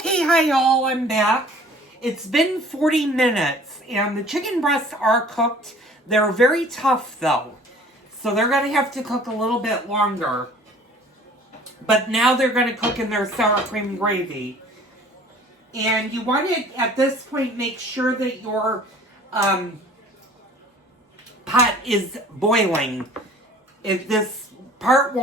Okay, hi y'all, I'm back. It's been 40 minutes and the chicken breasts are cooked. They're very tough though, so they're going to have to cook a little bit longer. But now they're going to cook in their sour cream gravy. And you want to, at this point, make sure that your pot is boiling. If this part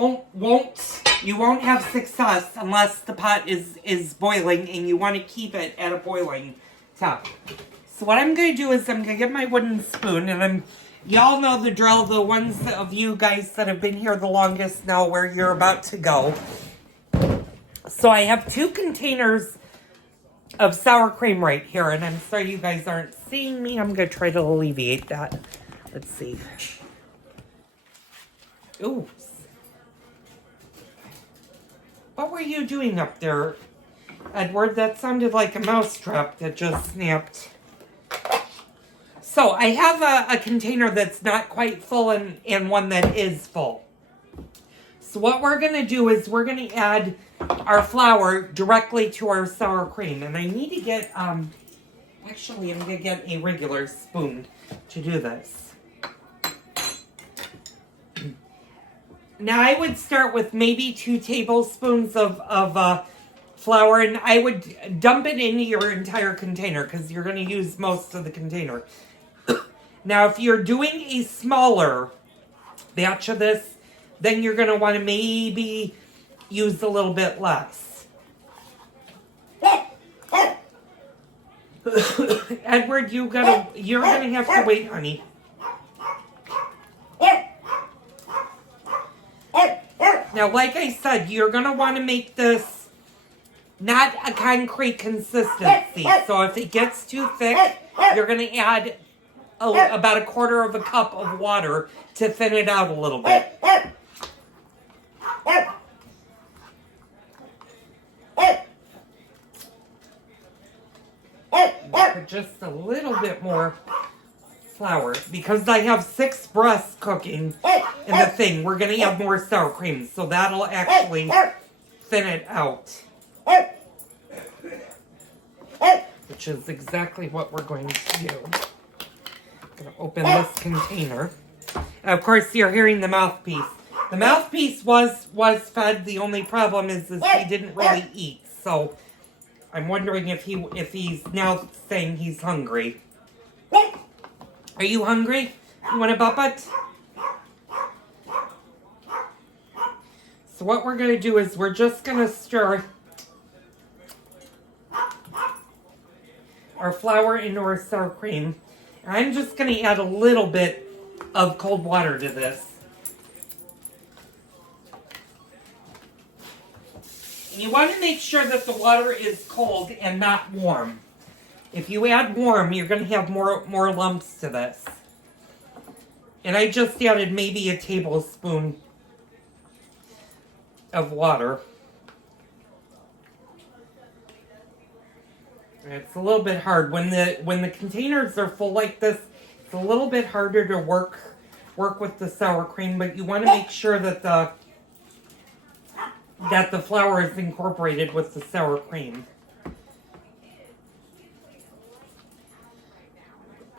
you won't have success unless the pot is boiling, and you want to keep it at a boiling top. So what I'm going to do is I'm going to get my wooden spoon, and y'all know the drill. The ones of you guys that have been here the longest know where you're about to go. So I have 2 containers of sour cream right here, and I'm sorry you guys aren't seeing me. I'm going to try to alleviate that. Let's see. Ooh. What were you doing up there, Edward? That sounded like a mousetrap that just snapped. So I have a container that's not quite full and one that is full. So what we're going to do is we're going to add our flour directly to our sour cream. And I need to get, actually I'm going to get a regular spoon to do this. Now I would start with maybe 2 tablespoons of flour, and I would dump it into your entire container because you're going to use most of the container. Now if you're doing a smaller batch of this, then you're going to want to maybe use a little bit less. Edward, you're going to have to wait, honey. Now, like I said, you're going to want to make this not a concrete consistency. So if it gets too thick, you're going to add about 1/4 cup of water to thin it out a little bit. Put just a little bit more flour, because I have 6 breasts cooking in the thing. We're going to have more sour cream, so that'll actually thin it out. Which is exactly what we're going to do. I'm going to open this container. And of course, you're hearing the mouthpiece. The mouthpiece was fed. The only problem is he didn't really eat. So I'm wondering if he's now saying he's hungry. Are you hungry? You want a butt? So what we're going to do is we're just going to stir our flour into our sour cream. And I'm just going to add a little bit of cold water to this. And you want to make sure that the water is cold and not warm. If you add warm, you're going to have more lumps to this. And I just added maybe a tablespoon of water. It's a little bit hard. When the containers are full like this, it's a little bit harder to work with the sour cream, but you want to make sure that the flour is incorporated with the sour cream.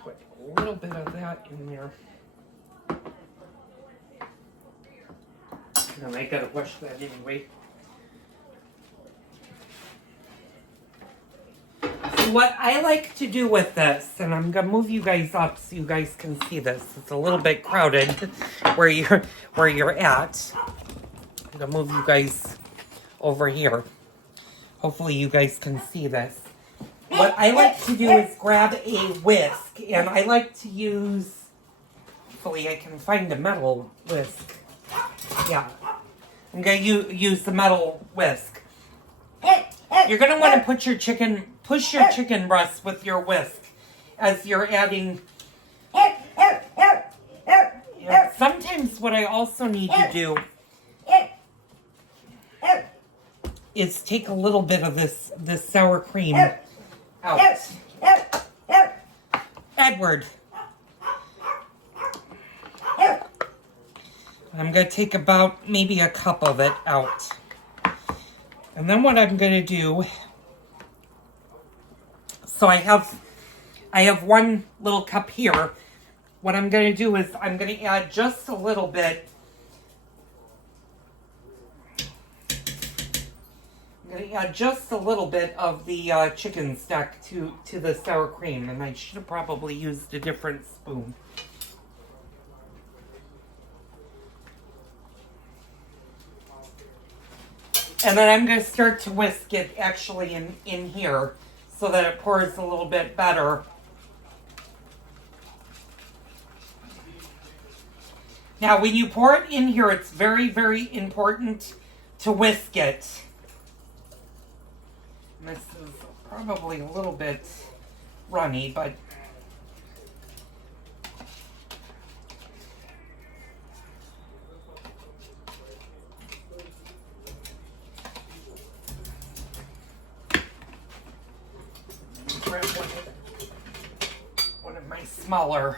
Put a little bit of that in there. And I gotta wash that anyway. So what I like to do with this, and I'm gonna move you guys up so you guys can see this. It's a little bit crowded where you're at. I'm gonna move you guys over here. Hopefully you guys can see this. What I like to do is grab a whisk, and I like to use, hopefully I can find a metal whisk. Yeah, I'm going to use the metal whisk. You're going to want to push your chicken breasts with your whisk as you're adding. And sometimes what I also need to do is take a little bit of this sour cream out. Edward. I'm going to take about maybe a cup of it out. And then what I'm going to do So I have one little cup here. What I'm going to do is I'm going to add just a little bit. I'm going to add just a little bit of the chicken stock to the sour cream, and I should have probably used a different spoon. And then I'm going to start to whisk it actually in here so that it pours a little bit better. Now, when you pour it in here, it's very, very important to whisk it. And this is probably a little bit runny, but grab one of my smaller.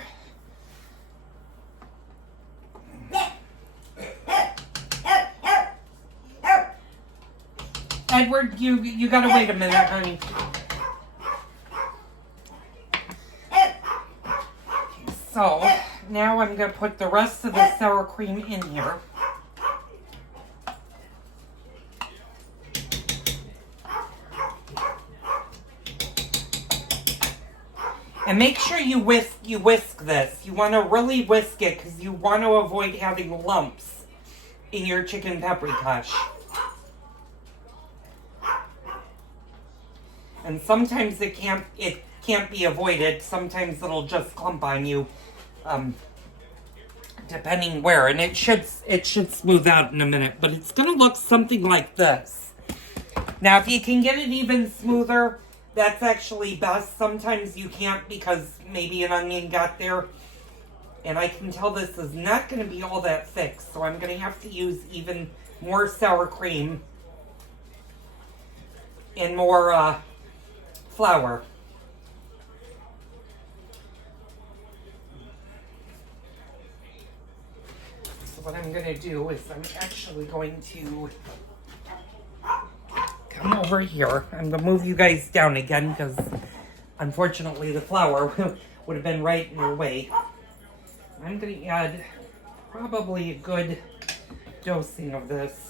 Edward, you gotta wait a minute, honey. So, now I'm gonna put the rest of the sour cream in here. And make sure you whisk this. You want to really whisk it because you want to avoid having lumps in your chicken paprikash. And sometimes it can't be avoided. Sometimes it'll just clump on you, depending where. And it should smooth out in a minute. But it's gonna look something like this. Now, if you can get it even smoother, that's actually best. Sometimes you can't because maybe an onion got there. And I can tell this is not going to be all that thick. So I'm going to have to use even more sour cream and more flour. So what I'm going to do is I'm actually going to come over here. I'm going to move you guys down again because unfortunately the flour would have been right in your way. I'm going to add probably a good dosing of this.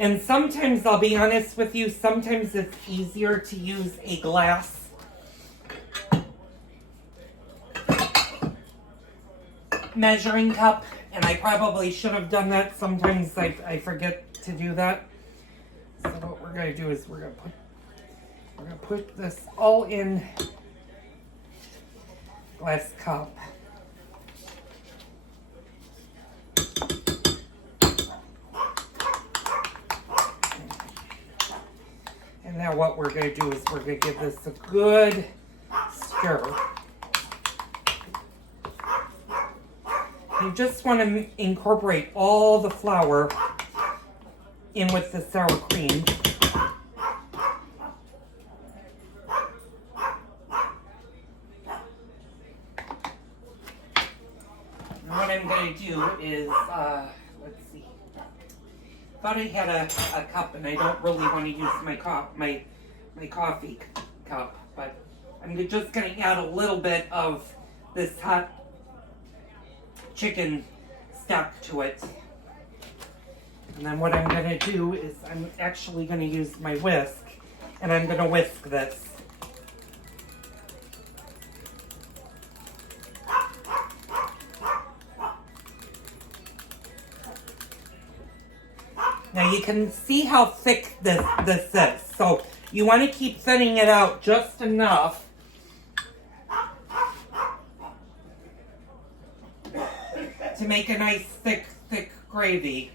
And sometimes, I'll be honest with you, sometimes it's easier to use a glass measuring cup. And I probably should have done that. Sometimes I forget to do that. So what we're going to do is we're going to put this all in glass cup. And now what we're going to do is we're going to give this a good stir. You just want to incorporate all the flour in with the sour cream. And what I'm going to do is, let's see. Thought I had a cup, and I don't really want to use my coffee cup, but I'm just going to add a little bit of this hot chicken stock to it. And then what I'm going to do is I'm actually going to use my whisk, and I'm going to whisk this. Now you can see how thick this is. So you want to keep thinning it out just enough to make a nice thick gravy.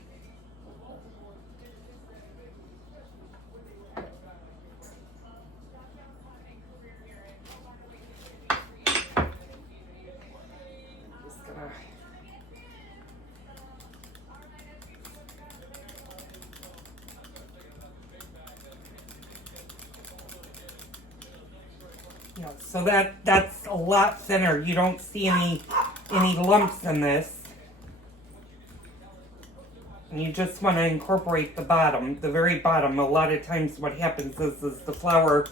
Yeah, so that's a lot thinner. You don't see any lumps in this. And you just want to incorporate the bottom, the very bottom. A lot of times what happens is the flour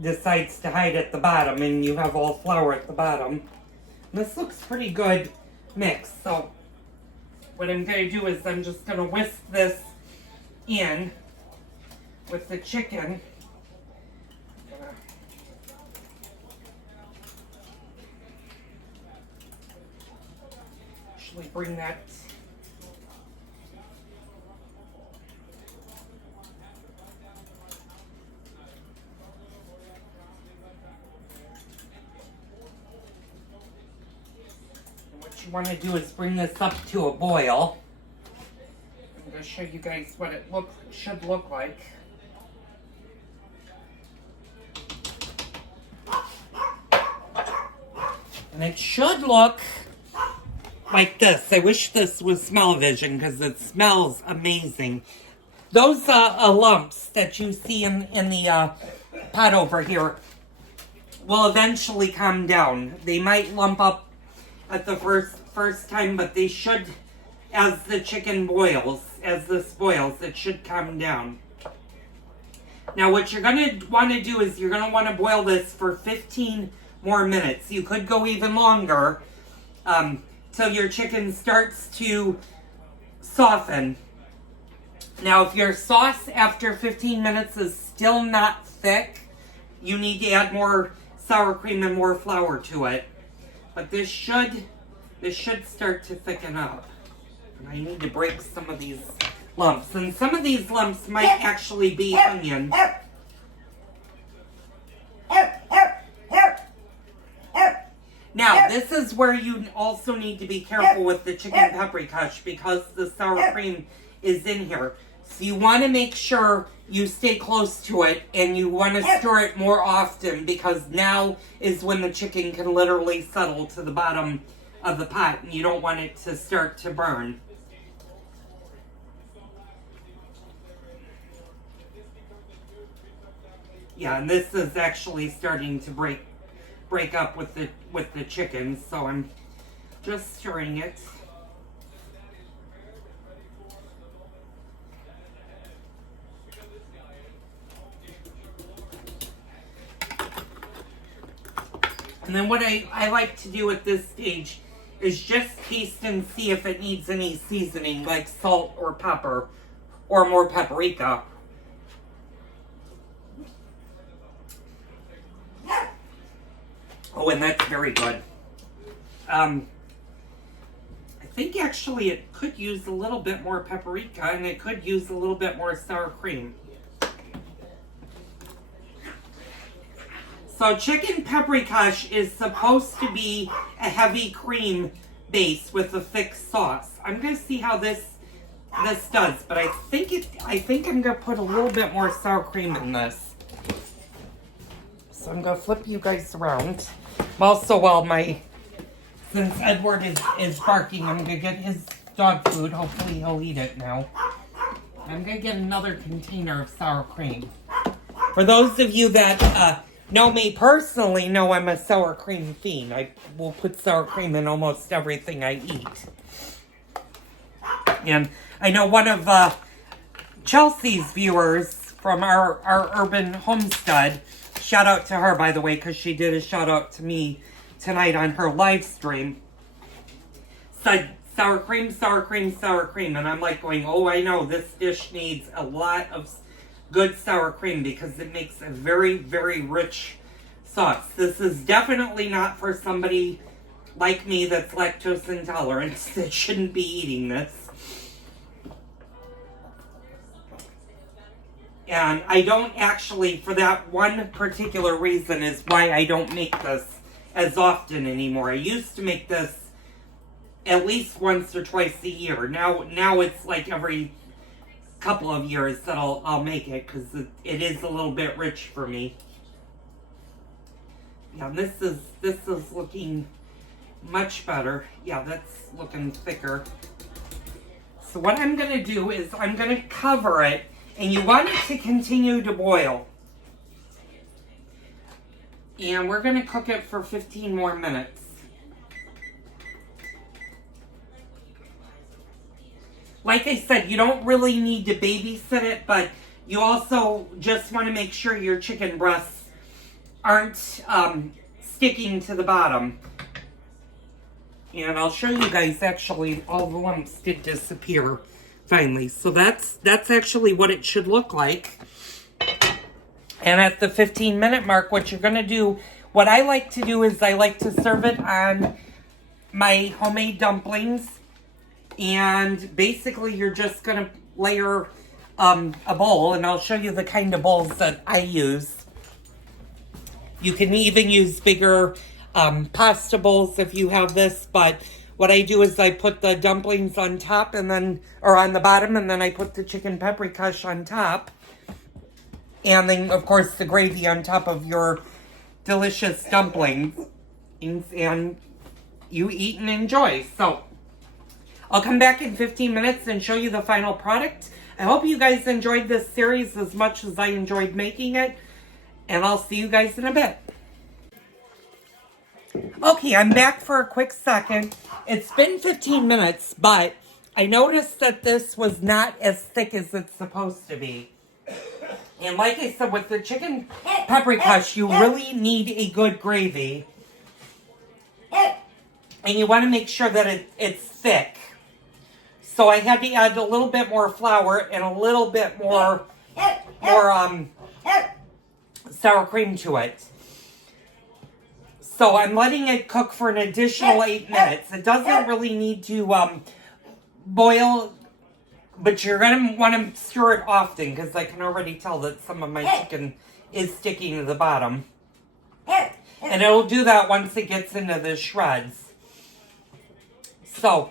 decides to hide at the bottom and you have all flour at the bottom. And this looks pretty good mixed. So what I'm going to do is I'm just going to whisk this in with the chicken. Actually bring that what you want to do is bring this up to a boil. I'm going to show you guys what it should look like. And it should look like this. I wish this was smell-o-vision because it smells amazing. Those lumps that you see in the pot over here will eventually calm down. They might lump up at the first time, but they should, as the chicken boils, as this boils, it should calm down. Now what you're going to want to do is you're going to want to boil this for 15 more minutes. You could go even longer till your chicken starts to soften. Now if your sauce after 15 minutes is still not thick, you need to add more sour cream and more flour to it. But this should start to thicken up. And I need to break some of these lumps. And some of these lumps might actually be onion. Now, this is where you also need to be careful with the chicken paprikash because the sour cream is in here. So you want to make sure you stay close to it and you want to stir it more often because now is when the chicken can literally settle to the bottom of the pot and you don't want it to start to burn. Yeah, and this is actually starting to break up with the chicken, so I'm just stirring it. And then what I like to do at this stage is just taste and see if it needs any seasoning, like salt or pepper, or more paprika. Oh, and that's very good. I think actually it could use a little bit more paprika, and it could use a little bit more sour cream. So chicken paprikash is supposed to be a heavy cream base with a thick sauce. I'm going to see how this does, but I think I'm going to put a little bit more sour cream in this. So I'm going to flip you guys around. Also, since Edward is barking, I'm going to get his dog food. Hopefully he'll eat it now. I'm going to get another container of sour cream. For those of you that know me personally, know I'm a sour cream fiend. I will put sour cream in almost everything I eat. And I know one of Chelsea's viewers from our urban homestead, shout out to her, by the way, because she did a shout out to me tonight on her live stream, said sour cream, sour cream, sour cream. And I'm like going, oh, I know, this dish needs a lot of good sour cream because it makes a very, very rich sauce. This is definitely not for somebody like me that's lactose intolerant that shouldn't be eating this. And I don't actually, for that one particular reason is why I don't make this as often anymore. I used to make this at least once or twice a year. Now it's like every couple of years that I'll make it because it is a little bit rich for me. Yeah, this is looking much better. Yeah, that's looking thicker. So what I'm going to do is I'm going to cover it, and you want it to continue to boil. And we're going to cook it for 15 more minutes. like I said, you don't really need to babysit it, but you also just want to make sure your chicken breasts aren't sticking to the bottom. And I'll show you guys, actually, all the lumps did disappear finally. So that's actually what it should look like. And at the 15-minute mark, what you're going to do, what I like to do is I like to serve it on my homemade dumplings. And basically, you're just going to layer a bowl. And I'll show you the kind of bowls that I use. You can even use bigger pasta bowls if you have this. But what I do is I put the dumplings on top and then, or on the bottom, and then I put the chicken paprikash on top. And then, of course, the gravy on top of your delicious dumplings. And you eat and enjoy. So, I'll come back in 15 minutes and show you the final product. I hope you guys enjoyed this series as much as I enjoyed making it. And I'll see you guys in a bit. Okay, I'm back for a quick second. It's been 15 minutes, but I noticed that this was not as thick as it's supposed to be. And like I said, with the chicken paprikash, you really need a good gravy. And you want to make sure that it's thick. So I had to add a little bit more flour and a little bit more sour cream to it. So I'm letting it cook for an additional 8 minutes. It doesn't really need to boil, but you're going to want to stir it often because I can already tell that some of my chicken is sticking to the bottom. And it'll do that once it gets into the shreds. So,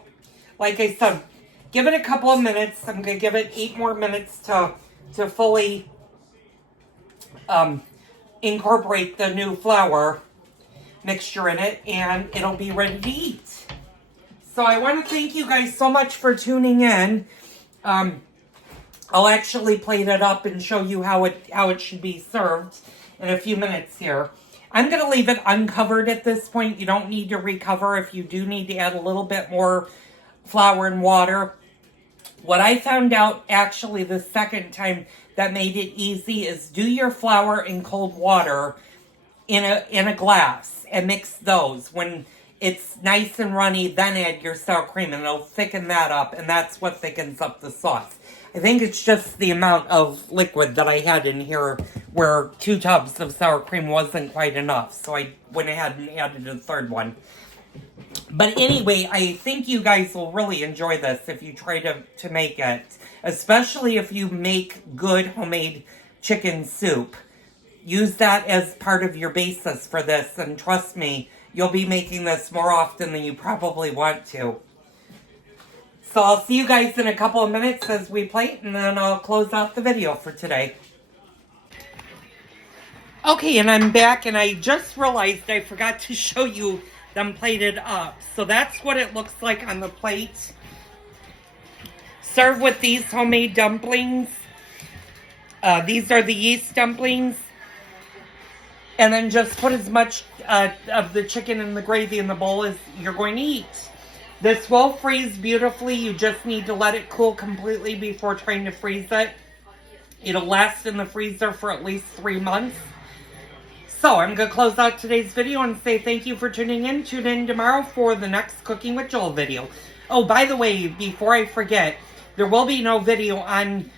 like I said, give it a couple of minutes. I'm going to give it 8 more minutes to fully incorporate the new flour mixture in it, and it'll be ready to eat. So I want to thank you guys so much for tuning in. I'll actually plate it up and show you how it should be served in a few minutes here. I'm going to leave it uncovered at this point. You don't need to recover. If you do need to add a little bit more flour and water. What I found out actually the second time that made it easy is do your flour in cold water in a glass and mix those. When it's nice and runny, then add your sour cream and it'll thicken that up, and that's what thickens up the sauce. I think it's just the amount of liquid that I had in here where 2 tubs of sour cream wasn't quite enough, so I went ahead and added a third one. But anyway, I think you guys will really enjoy this if you try to make it, especially if you make good homemade chicken soup. Use that as part of your basis for this, and trust me, you'll be making this more often than you probably want to. So I'll see you guys in a couple of minutes as we plate, and then I'll close out the video for today. Okay, and I'm back, and I just realized I forgot to show you them plated up. So that's what it looks like on the plate. Serve with these homemade dumplings. These are the yeast dumplings. And then just put as much of the chicken and the gravy in the bowl as you're going to eat. This will freeze beautifully. You just need to let it cool completely before trying to freeze it. It'll last in the freezer for at least 3 months. So I'm going to close out today's video and say thank you for tuning in. Tune in tomorrow for the next Cooking with Joel video. Oh, by the way, before I forget, there will be no video on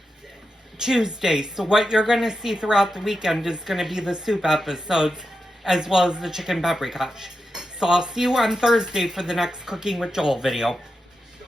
Tuesday. So what you're going to see throughout the weekend is going to be the soup episodes as well as the chicken paprikash. So I'll see you on Thursday for the next Cooking with Joel video.